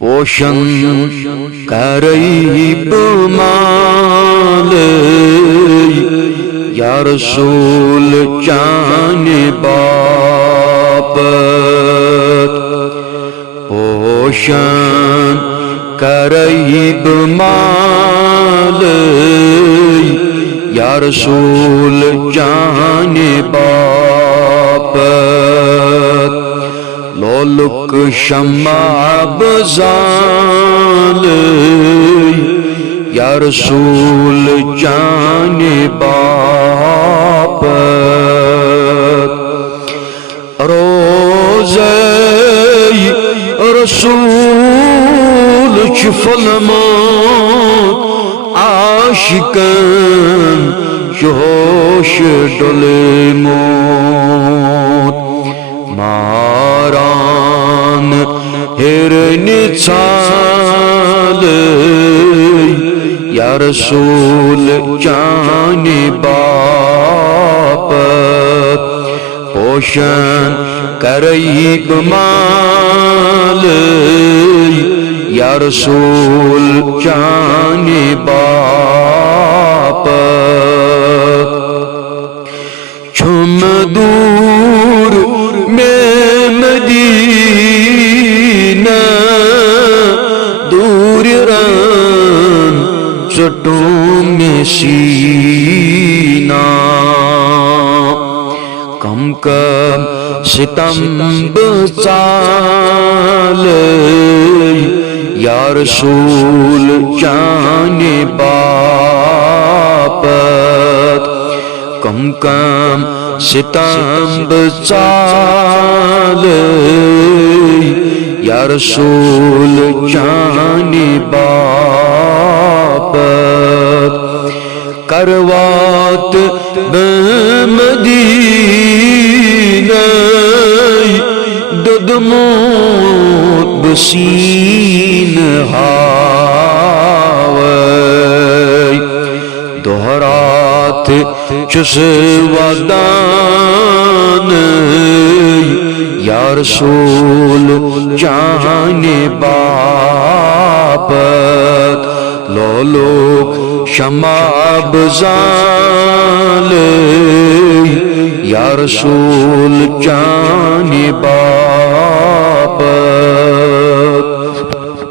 पोषण करईब माल या रसूल चाने बापत पोषण करईब माल या रसूल चाने बापत लोलुक शम्मा बज़ाल या रसूल जाने बापत रोज़े रसूल फलमान आशिकन जोश डोले मौत मारान हिरनी चाल या रसूल जाने बापत पोषण करईब माल या रसूल जाने बापत छुम दूर में मदीना दूर रन चटों में सीना कम कम सितम बचाल या रसूल जाने बापत कम कम सितम बचाल या रसूल जाने बापत करवात बमदीना ददमोत बसीन हावै दोहरात चुस वदान या रसूल जाने बापत लोलुक शम्मा बज़ाल या रसूल जाने बापत